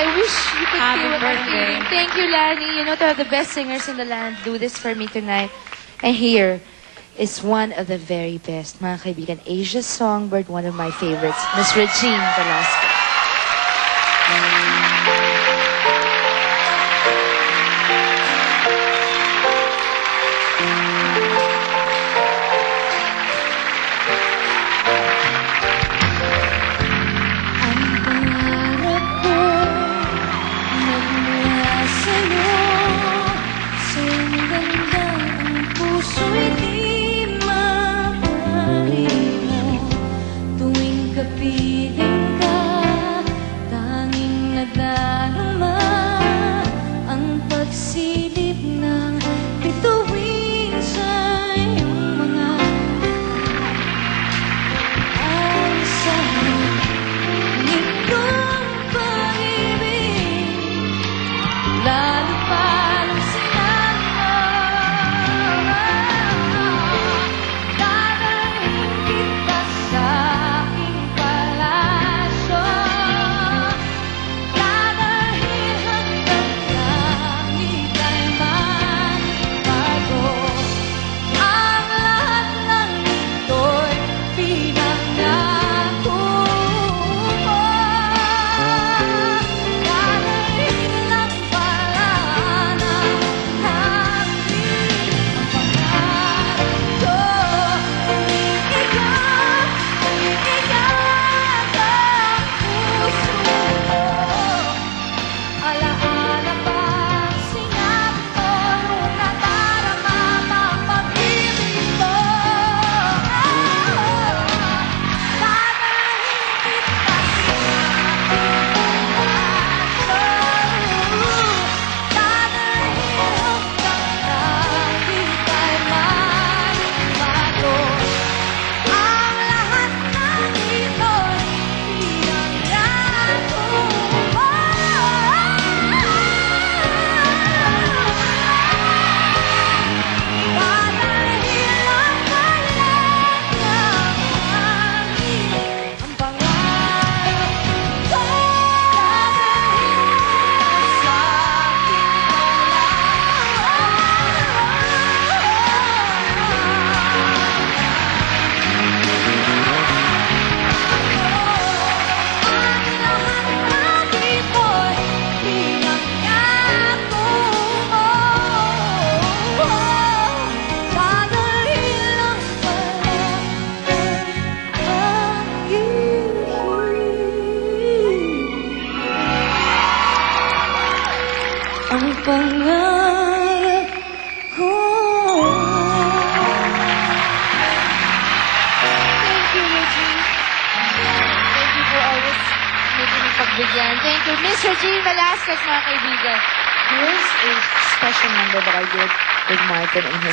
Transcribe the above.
I wish you could Happy feel what I'm birthday. feeling. Thank you, Lani. You know, to have the best singers in the land do this for me tonight. And here is one of the very best, mga kaibigan, Asia's Songbird, one of my favorites, Miss Regine Velasquez. Ang pangarap ko. Thank you, Regine. Thank you for always making me pagbigyan. Thank you, Miss Regine Velasquez, mga kaibigan. Here's a special number that I did with Martin and his